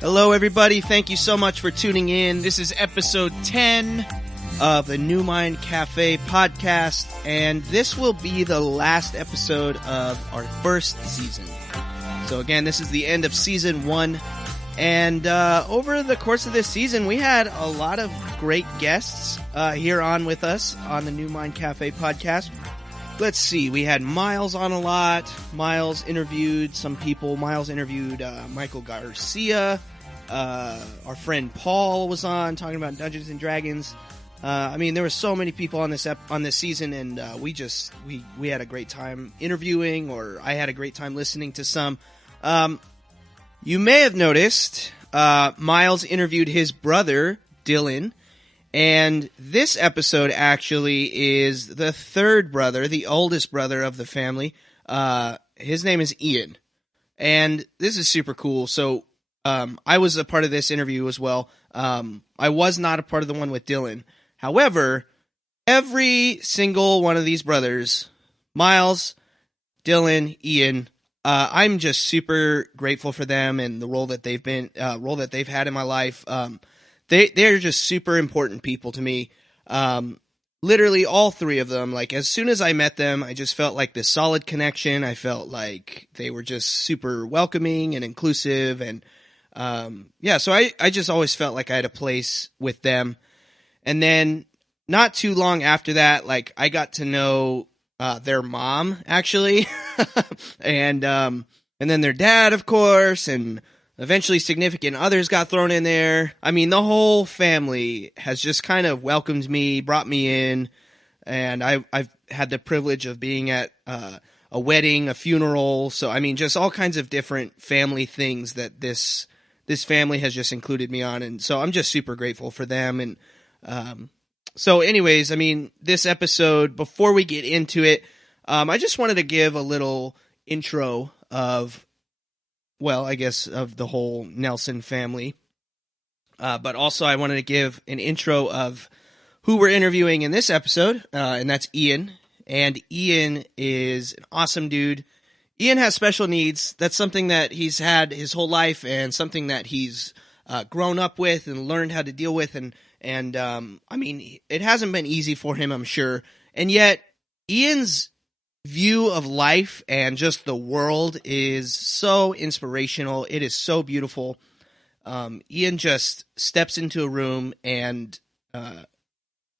Hello, everybody. Thank you so much for tuning in. This is episode 10 of the New Mind Cafe podcast, and this will be the last episode of our first season. So again, this is the end of season 1, and over the course of this season, we had a lot of great guests here on with us on the New Mind Cafe podcast. Let's see, we had Myles on a lot. Myles interviewed some people. Myles interviewed Michael Garcia. Our friend Paul was on talking about Dungeons and Dragons. There were so many people on this season, and we had a great time interviewing, or I had a great time listening to some. You may have noticed Myles interviewed his brother Dylan. And this episode actually is the third brother, the oldest brother of the family. His name is Ian. And this is super cool. So I was a part of this interview as well. I was not a part of the one with Dylan. However, every single one of these brothers, Myles, Dylan, Ian, I'm just super grateful for them and the role that they've had in my life. They're just super important people to me. Literally all three of them, like as soon as I met them, I just felt like this solid connection. I felt like they were just super welcoming and inclusive. And, so I just always felt like I had a place with them. And then not too long after that, like I got to know, their mom actually. and then their dad, of course, and eventually significant others got thrown in there. I mean, the whole family has just kind of welcomed me, brought me in, and I've had the privilege of being at a wedding, a funeral. So, I mean, just all kinds of different family things that this family has just included me on. And so I'm just super grateful for them. And so anyways, I mean, this episode, before we get into it, I just wanted to give a little intro of the whole Nelson family. But also I wanted to give an intro of who we're interviewing in this episode, and that's Ian. And Ian is an awesome dude. Ian has special needs. That's something that he's had his whole life and something that he's grown up with and learned how to deal with. And it hasn't been easy for him, I'm sure. And yet, Ian's view of life and just the world is so inspirational. It is so beautiful. Ian just steps into a room and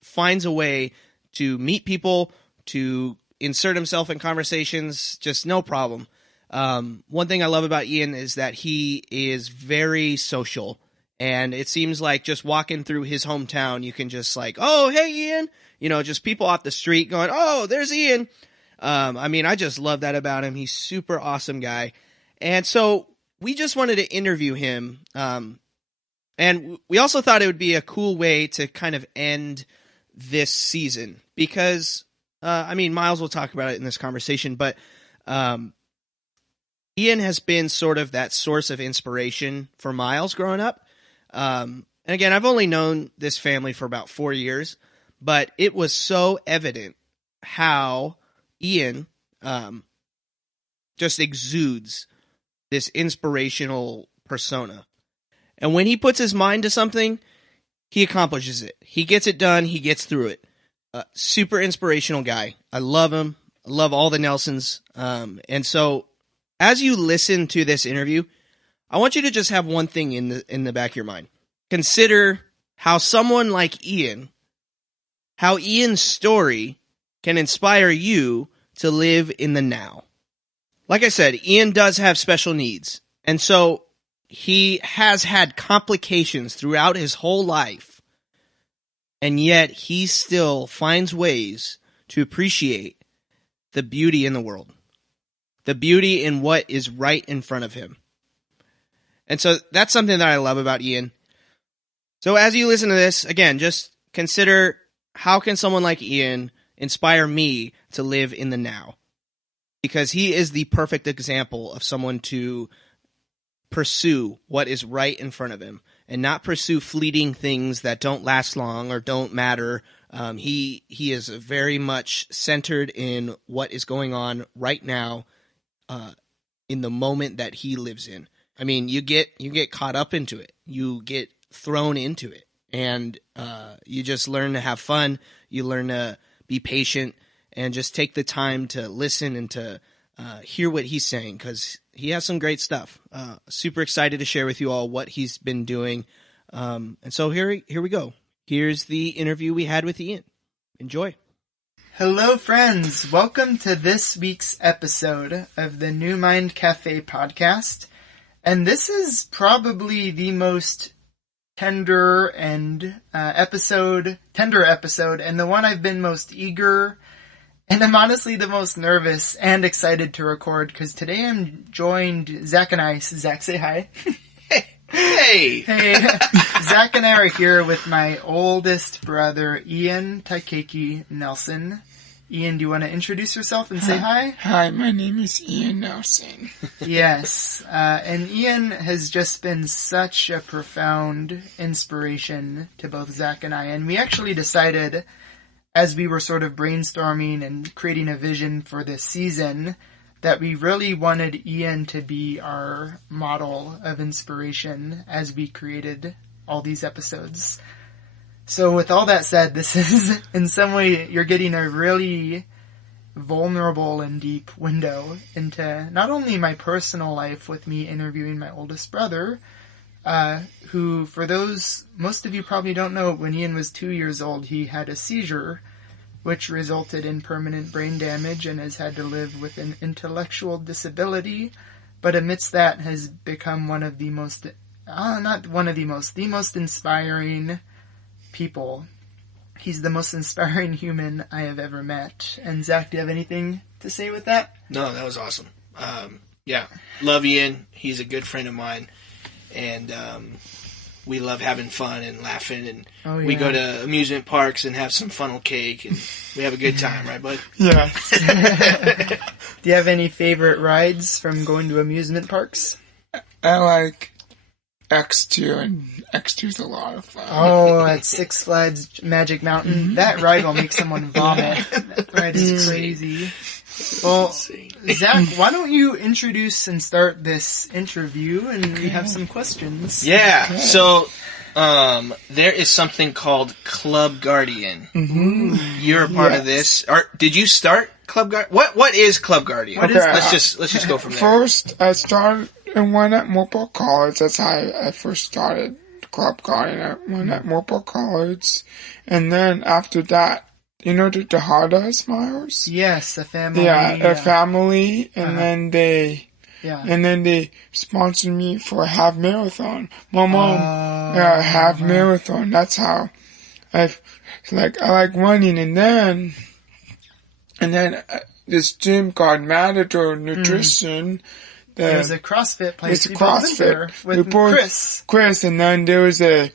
finds a way to meet people, to insert himself in conversations, just no problem. One thing I love about Ian is that he is very social, and it seems like just walking through his hometown, you can just like, oh, hey, Ian, just people off the street going, oh, there's Ian. I just love that about him. He's super awesome guy. And so we just wanted to interview him. And we also thought it would be a cool way to kind of end this season because, Myles will talk about it in this conversation, but, Ian has been sort of that source of inspiration for Myles growing up. And again, I've only known this family for about 4 years, but it was so evident how Ian just exudes this inspirational persona. And when he puts his mind to something, he accomplishes it. He gets it done. He gets through it. Super inspirational guy. I love him. I love all the Nelsons. And so as you listen to this interview, I want you to just have one thing in the back of your mind. Consider how someone like Ian, how Ian's story can inspire you to live in the now. Like I said, Ian does have special needs, and so he has had complications throughout his whole life, and yet he still finds ways to appreciate the beauty in the world, the beauty in what is right in front of him. And so that's something that I love about Ian. So as you listen to this, again, just consider how can someone like Ian inspire me to live in the now? Because he is the perfect example of someone to pursue what is right in front of him and not pursue fleeting things that don't last long or don't matter. He is very much centered in what is going on right now in the moment that he lives in. I mean, you get caught up into it. You get thrown into it, and you just learn to have fun. You learn to be patient and just take the time to listen and to hear what he's saying, because he has some great stuff. Super excited to share with you all what he's been doing. And so here we go. Here's the interview we had with Ian. Enjoy. Hello, friends. Welcome to this week's episode of the New Mind Cafe podcast. And this is probably the most tender episode, and the one I've been most eager, and I'm honestly the most nervous and excited to record, because today I'm joined, Zack, say hi. Hey! Hey, Zack and I are here with my oldest brother, Ian Taikeki Nelson. Ian, do you want to introduce yourself and say hi? Hi, my name is Ian Nelson. Yes, and Ian has just been such a profound inspiration to both Zack and I, and we actually decided, as we were sort of brainstorming and creating a vision for this season, that we really wanted Ian to be our model of inspiration as we created all these episodes. So with all that said, this is, in some way, you're getting a really vulnerable and deep window into not only my personal life with me interviewing my oldest brother, who, for those, most of you probably don't know, when Ian was 2 years old, he had a seizure, which resulted in permanent brain damage and has had to live with an intellectual disability, but amidst that has become one of the most, the most inspiring people. He's the most inspiring human I have ever met. And Zack, do you have anything to say with that? No, that was awesome. Yeah, love Ian. He's a good friend of mine, and we love having fun and laughing, and we go to amusement parks and have some funnel cake, and we have a good time, right, bud? Yeah. Do you have any favorite rides from going to amusement parks? I like X2, and X2 is a lot of fun. Oh, at Six Flags Magic Mountain. Mm-hmm. That ride will make someone vomit. That ride is crazy. Well, Zack, why don't you introduce and start this interview, and we have some questions. Yeah, so there is something called Club Guardian. Mm-hmm. You're a part of this. Did you start Club Guardian? What is Club Guardian? Let's just go from there. First, I started in one at Morpeth College. That's how I first started Club Guardian. I went at Morpeth College, and then after that, you know the Tejadas, Myles? Yes, a family. Yeah, a family, and then they sponsored me for a half marathon. My mom, half marathon. That's how I like running, and then this gym called Matador Nutrition. There's a CrossFit place. It's a CrossFit with Chris, and then there was a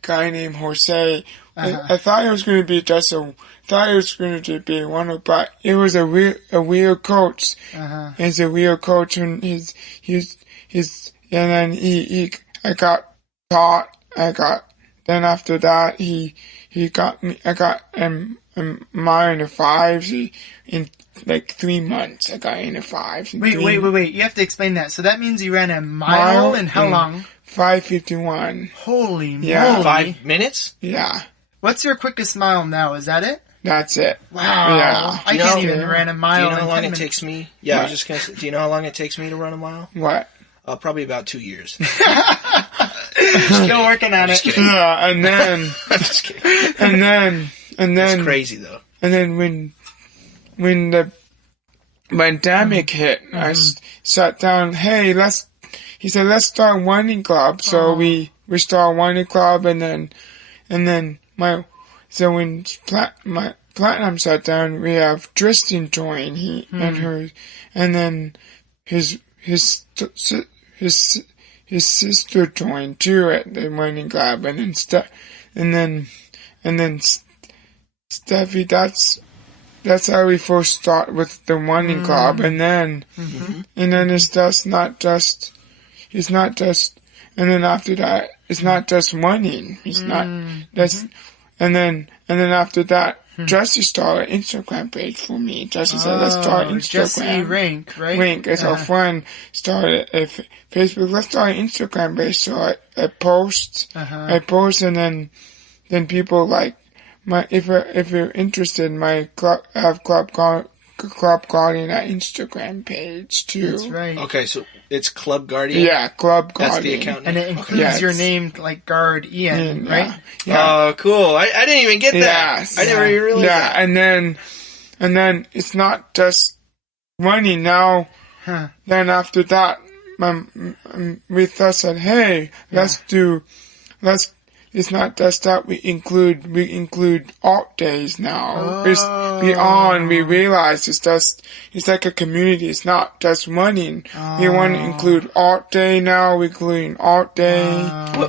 guy named Jose. I thought it was going to be one of, but it was a real coach. He's a real coach, and then after that, he got me, I got mile in the fives in like 3 months. I got in the fives. Wait. You have to explain that. So that means you ran a mile in how long? 5:51. Holy moly. 5 minutes? Yeah. What's your quickest mile now? Is that it? That's it. Wow. Yeah. I can't even run a mile. Do you know how long it minutes. takes me? Yeah, I was just going to say, do you know how long it takes me to run a mile? What? Probably about 2 years. Still working on it. Yeah, and then, Just kidding. and then, it's crazy though. And then when the pandemic hit, I sat down. Hey, he said, let's start running club. So we start running club, and then when my Platinum sat down, we have Tristan join. And then his sister joined too at the running club, and then Steffi. That's how we first start with the running club, and then it's not just, and then after that, it's not just running. then after that, Jesse started an Instagram page for me. Jesse said, let's start Instagram. Jesse Rink, right? Rink, as our friend, started a Facebook. Let's start an Instagram page. So I post, and then people like, if you're interested, I have Club Guardian at Instagram page too. That's right. Okay, so it's Club Guardian? Yeah, Club Guardian. That's the account name. And it includes your name, like Guard Ian, right? Yeah. Oh, cool. I didn't even get that. Yes. I never even realized that. And then it's not just money now. Then after that, we said, hey, it's not just that we include art days now. We realize it's like a community. It's not just money. We want to include art day now. We're including art day.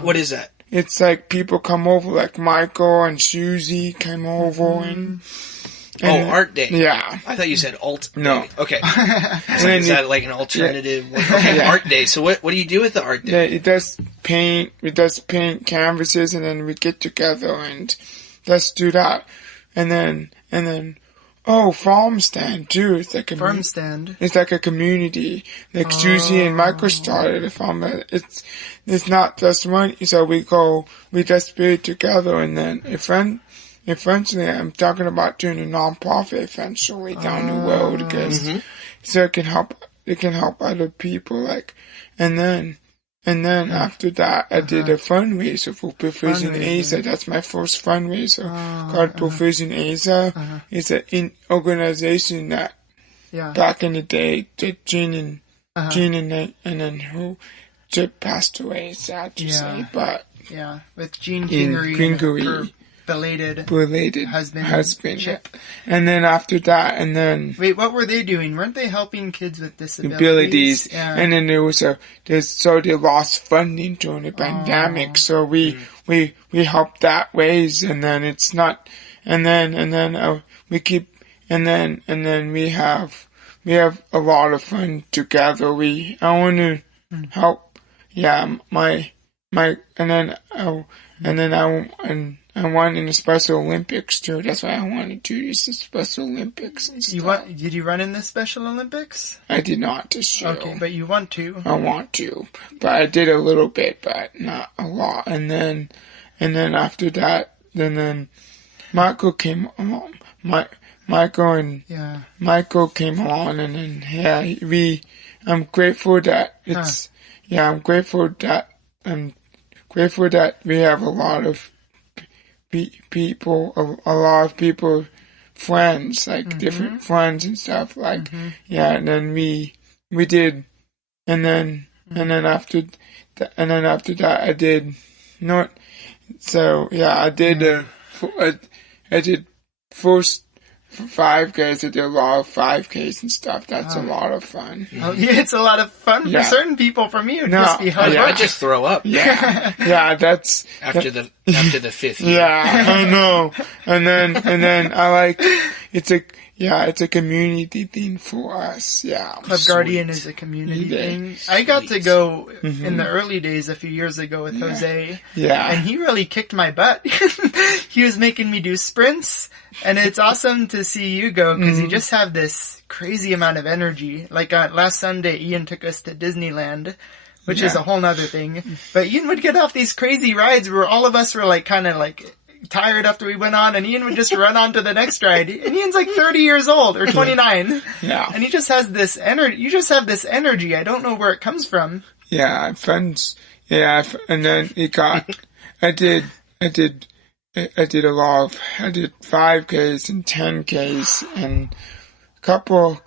What is that? It's like people come over, like Michael and Susie came over and art day. Yeah. I thought you said alt day. No. Okay. Is that like an alternative? Yeah. Okay, art day. So what do you do with the art day? Yeah, it does paint canvases, and then we get together and let's do that. And then farm stand too. It's like a farm stand. It's like a community. Like Susie and Michael started a farm. It's not just money. So we just put it together, and then eventually, I'm talking about doing a non-profit eventually down the road, because so it can help other people, like, and then after that, I did a fundraiser for Provision Asia. That's my first fundraiser called Provision Asia. It's an organization that back in the day did Gene and then who just passed away, sad to say, but with Gene Kingery. Belated husband. Chip. And then after that, and then... Wait, what were they doing? Weren't they helping kids with disabilities? Yeah. And then they lost funding during the pandemic, so we helped that ways, and then it's not, and then we have a lot of fun together. I want to help, I won in the Special Olympics too. That's why I want to do these Special Olympics and stuff. Did you run in the Special Olympics? I did not this year. Okay, but you want to. I want to, but I did a little bit, but not a lot. And then after that, then Michael came along. Michael came along, and then I'm grateful that it's. I'm grateful that we have a lot of people, friends, like different friends and stuff, like, and then we did, and then after that I did not, so I did first 5Ks. I did a lot of 5Ks and stuff. That's a lot of fun. Oh, yeah, it's a lot of fun for certain people. For me, it would just be hard. I just throw up. That's after the fifth year. Yeah, I know. And then I like it's a community thing for us. Yeah, Club Guardian is a community thing. I got to go in the early days a few years ago with Jose. Yeah, and he really kicked my butt. He was making me do sprints, and it's awesome to see you go because you just have this crazy amount of energy. Like last Sunday, Ian took us to Disneyland, which is a whole nother thing. But Ian would get off these crazy rides where all of us were like kind of like tired after we went on, and Ian would just run on to the next ride. And Ian's like 30 years old or 29. Yeah. And he just has this energy. You just have this energy. I don't know where it comes from. Yeah, friends. Yeah, and then I did a lot of, I did 5Ks and 10Ks and couple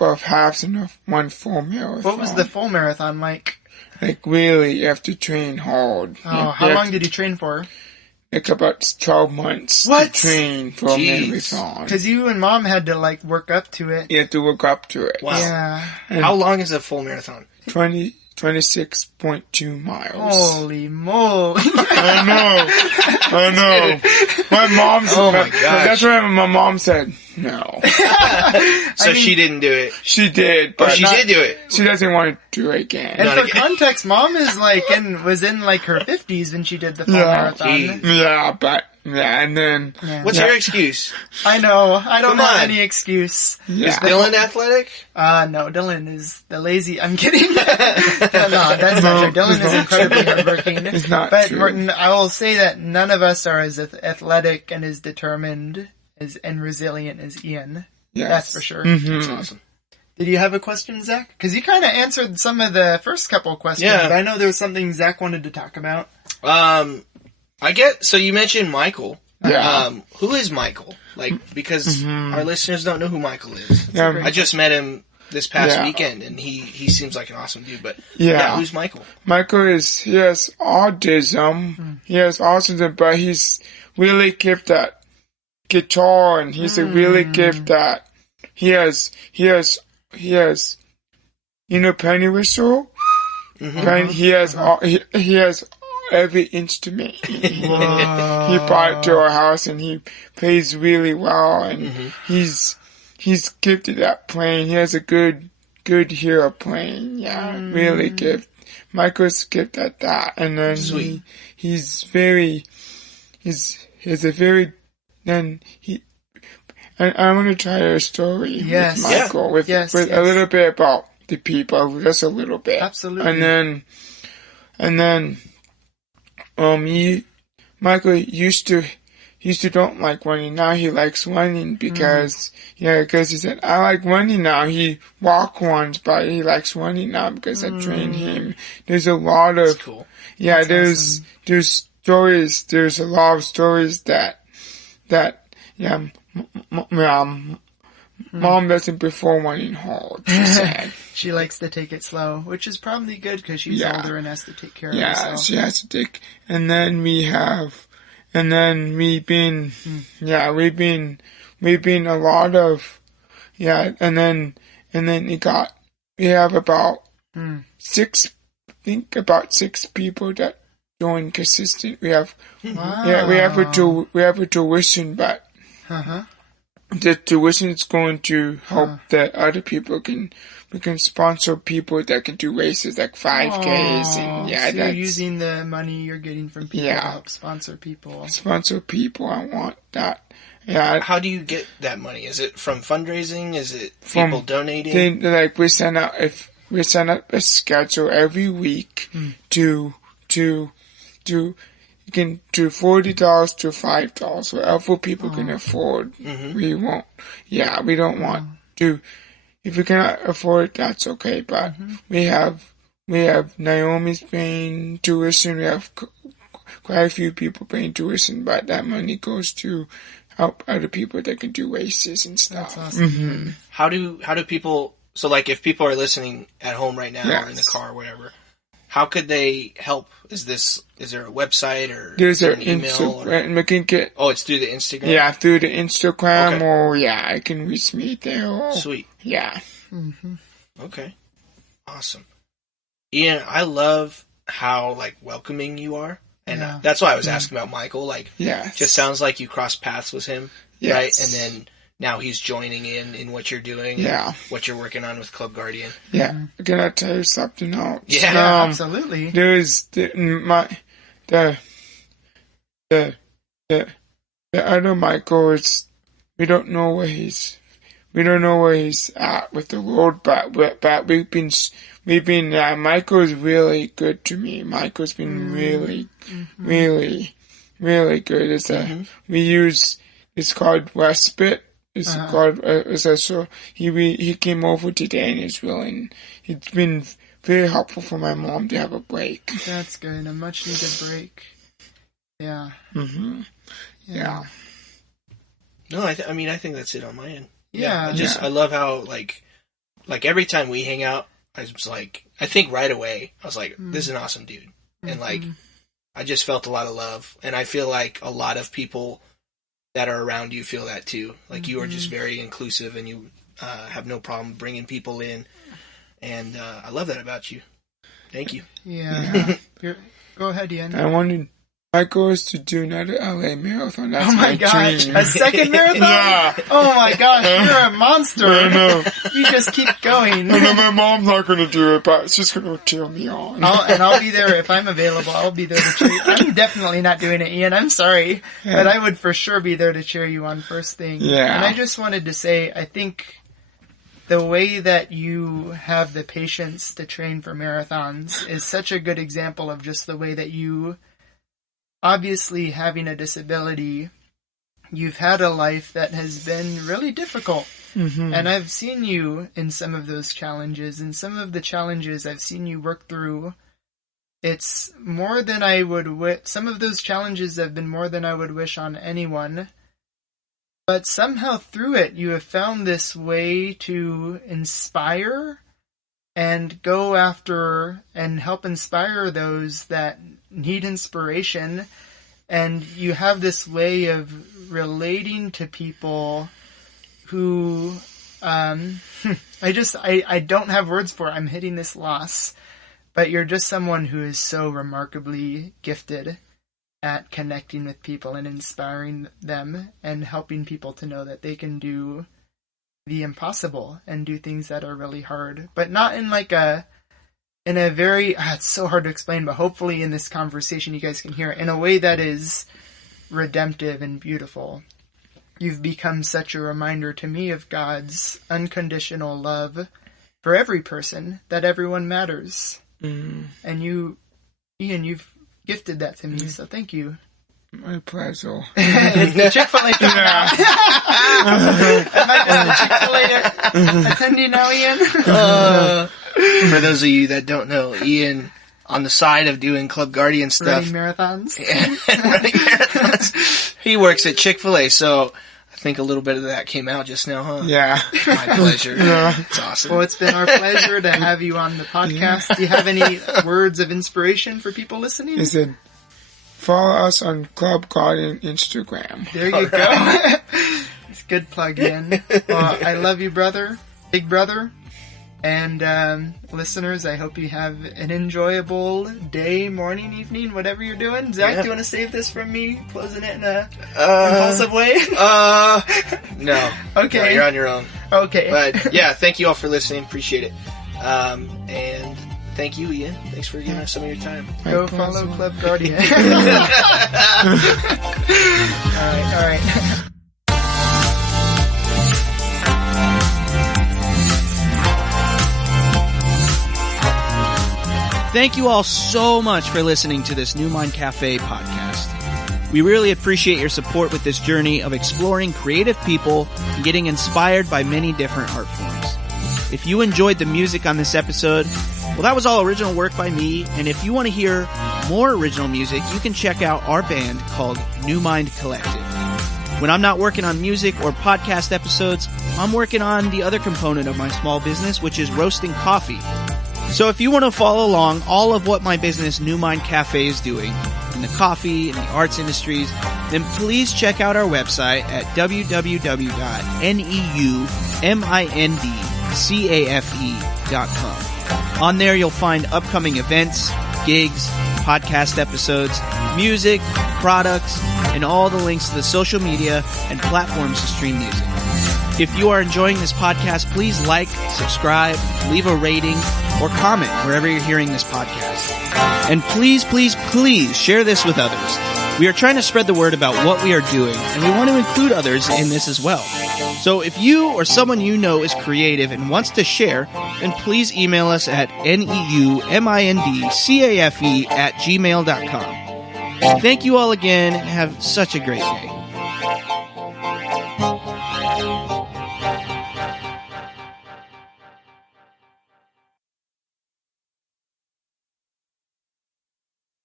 of halves and one full marathon. What was the full marathon like? Like really, you have to train hard. Oh, how long did you train for? Like about 12 months to train for a marathon. Because you and Mom had to like work up to it. You had to work up to it. Wow. Yeah. And how long is a full marathon? 26.2 miles. Holy moly. I know. My mom said, oh my gosh. That's what my mom said. No. So she didn't do it. She did. But she did do it. She doesn't want to do it again. And for context, Mom is like was in like her 50s when she did the full marathon. Yeah, but Yeah, and then... Yeah. What's your excuse? I know. I don't Come have on. any excuse. Yeah. Is Dylan athletic? No, Dylan is the lazy. I'm kidding. No, that's not true. Dylan is incredibly hardworking. It's not But true. Martin, I will say that none of us are as athletic and as determined and resilient as Ian. Yes. That's for sure. That's awesome. Did you have a question, Zach? Because you kind of answered some of the first couple of questions. Yeah. But I know there was something Zach wanted to talk about. So you mentioned Michael. Yeah. Who is Michael? Like, because our listeners don't know who Michael is. Yeah. I just met him this past weekend, and he seems like an awesome dude. But who's Michael? Michael he has autism. He has autism, but he's really gifted at guitar, and he's a really gifted at. He has. You know, penny whistle. He has every instrument. He brought it to our house, and he plays really well, and he's gifted at playing. He has a good ear playing. Yeah, really gifted. Michael's gifted at that, and then he's a very. And I want to try a story with Michael with a little bit about the people, just a little bit. Absolutely. And then Michael used to don't like running. Now he likes running because he said, I like running now. He walk once, but he likes running now because I trained him. There's a lot of, That's cool. Yeah, That's there's stories, there's a lot of stories that Mom doesn't prefer running hard, she said. She likes to take it slow, which is probably good because she's older and has to take care of herself. Yeah, she has to take. And then we've been a lot of, and then we have about about 6 people that join consistent. We have we have a tuition, but the tuition is going to help that other people we can sponsor people that can do races like 5Ks and so you're using the money you're getting from people to help sponsor people. I want that. Yeah. How do you get that money? Is it from fundraising? Is it people donating? We send out a schedule every week to you can do $40 to $5, whatever people can afford. We won't. Yeah, we don't want to. If we cannot afford it, that's okay. But we have Naomi's paying tuition. We have quite a few people paying tuition, but that money goes to help other people that can do races and stuff. That's awesome. How do people? So, like, if people are listening at home right now or in the car or whatever, how could they help? Is there a website or there's an email? We can get. Oh, it's through the Instagram. Yeah, through the Instagram, Okay. or I can reach me there. Sweet. Yeah. Okay. Awesome. Ian, I love how welcoming you are, and that's why I was asking about Michael. Just sounds like you crossed paths with him, right? And then now he's joining in what you're doing, and what you're working on with Club Guardian. Yeah. Can I tell you something else? Yeah, absolutely. There's the other Michael. We don't know where he's at with the world, but we've been Michael's really good to me. Michael's been really good. It's called respite. It's called so he came over today and it's been very helpful for my mom to have a break. That's good. A much needed break. Yeah. Yeah. No, I think that's it on my end. Yeah. I love how like every time we hang out, I think right away I was like, this is an awesome dude, and I just felt a lot of love, and I feel like a lot of people that are around you feel that too. Like you are just very inclusive, and you have no problem bringing people in, and I love that about you. Thank you. Yeah. Go ahead, Ian. I wanted My goal is to do another LA marathon. That's Oh my gosh, dream. a second marathon? Yeah. Oh my gosh, you're a monster. I know. You just keep going. And then my mom's not going to do it, but she's going to cheer me on. I'll be there if I'm available. I'll be there to cheer you. I'm definitely not doing it, Ian. I'm sorry. Yeah. But I would for sure be there to cheer you on first thing. Yeah. And I just wanted to say, I think the way that you have the patience to train for marathons is such a good example of just the way that you, obviously having a disability, you've had a life that has been really difficult. Mm-hmm. And I've seen you in some of those challenges, and some of the challenges I've seen you work through. It's more than I would some of those challenges have been more than I would wish on anyone. But somehow through it, you have found this way to inspire and go after and help inspire those that need inspiration. And you have this way of relating to people who, I don't have words for it. I'm hitting this loss. But you're just someone who is so remarkably gifted at connecting with people and inspiring them and helping people to know that they can do the impossible and do things that are really hard, but not in in a very, it's so hard to explain, but hopefully in this conversation you guys can hear it in a way that is redemptive and beautiful. You've become such a reminder to me of God's unconditional love for every person, that everyone matters. Mm. And you, Ian, you've gifted that to me, so thank you. My pleasure. It's the Chick-fil-A thing now. Am I just a Chick-fil-A attendee now, Ian? For those of you that don't know, Ian, on the side of doing Club Guardian stuff, Running marathons. and running marathons, he works at Chick-fil-A, so I think a little bit of that came out just now, huh? Yeah. My pleasure. Yeah. It's awesome. Well, it's been our pleasure to have you on the podcast. Do you have any words of inspiration for people listening? He said, follow us on Club Guardian Instagram. There you go. It's a good plug, Ian. Well, I love you, brother. Big brother. And listeners, I hope you have an enjoyable day, morning, evening, whatever you're doing. Zach, do you want to save this from me closing it in a impulsive way? No. Okay. No, you're on your own. Okay. But yeah, thank you all for listening. Appreciate it. And thank you, Ian. Thanks for giving us some of your time. Go follow Club Guardian. All right. Thank you all so much for listening to this New Mind Cafe podcast. We really appreciate your support with this journey of exploring creative people and getting inspired by many different art forms. If you enjoyed the music on this episode, well, that was all original work by me, and if you want to hear more original music, you can check out our band called New Mind Collective. When I'm not working on music or podcast episodes, I'm working on the other component of my small business, which is roasting coffee. So if you want to follow along all of what my business New Mind Cafe is doing in the coffee and the arts industries, then please check out our website at www.neumindcafe.com. On there you'll find upcoming events, gigs, podcast episodes, music, products, and all the links to the social media and platforms to stream music. If you are enjoying this podcast, please like, subscribe, leave a rating, or comment wherever you're hearing this podcast. And please, please, please share this with others. We are trying to spread the word about what we are doing, and we want to include others in this as well. So if you or someone you know is creative and wants to share, then please email us at neumindcafe@gmail.com. Thank you all again, and have such a great day.